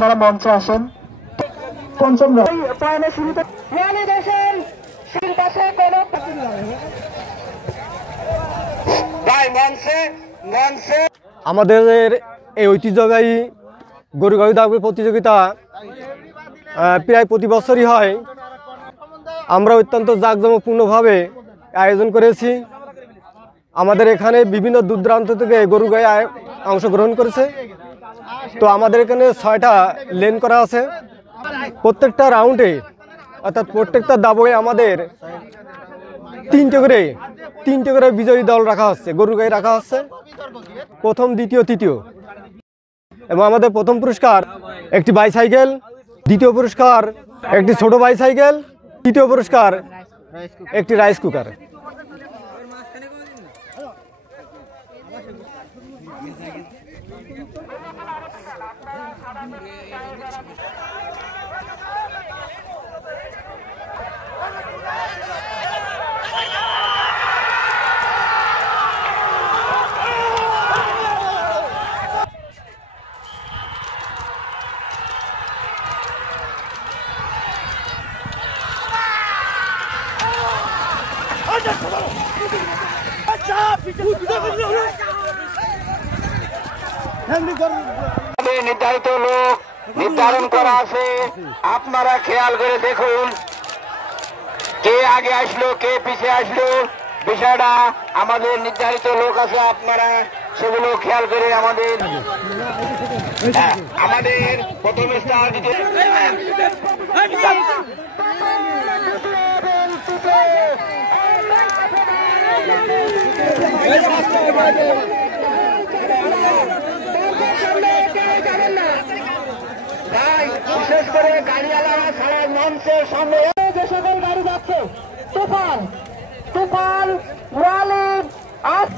তারা মঞ্চে আসেন। পঞ্চম পয়নের শুরুতে আমাদের এই ঐতিহ্যবাহী গরু গাড়ি দাবি প্রতিযোগিতা প্রায় প্রতি বছরই হয়। আমরা অত্যন্ত জাঁকজমকপূর্ণভাবে আয়োজন করেছি। আমাদের এখানে বিভিন্ন দূর দূরান্ত থেকে গরু গাড়ি অংশগ্রহণ করেছে। তো আমাদের এখানে 6টা লেন করা আছে। প্রত্যেকটা রাউন্ডে অর্থাৎ প্রত্যেকটা দাবয়ে আমাদের তিনটে করে বিজয়ী দল রাখা হচ্ছে, গরু গাড়ি রাখা হচ্ছে, প্রথম, দ্বিতীয়, তৃতীয়। এবং আমাদের প্রথম পুরস্কার একটি বাইসাইকেল, দ্বিতীয় পুরস্কার একটি ছোট বাইসাইকেল, তৃতীয় পুরস্কার একটি রাইস কুকার। নির্ধারিত লোক নির্ধারণ করা আছে, আপনারা খেয়াল করে দেখুন কে আগে আসলো কে পিছিয়ে আসলো। বিষয়টা আমাদের নির্ধারিত লোক আছে, আপনারা সেগুলো খেয়াল করে আমাদের প্রথম স্থান দিতে বিশেষ করে গাড়িওয়ালারা সারা মঞ্চের সামনে যে সকল গাড়ি যাচ্ছে, তুফান ওয়ালিদ খাস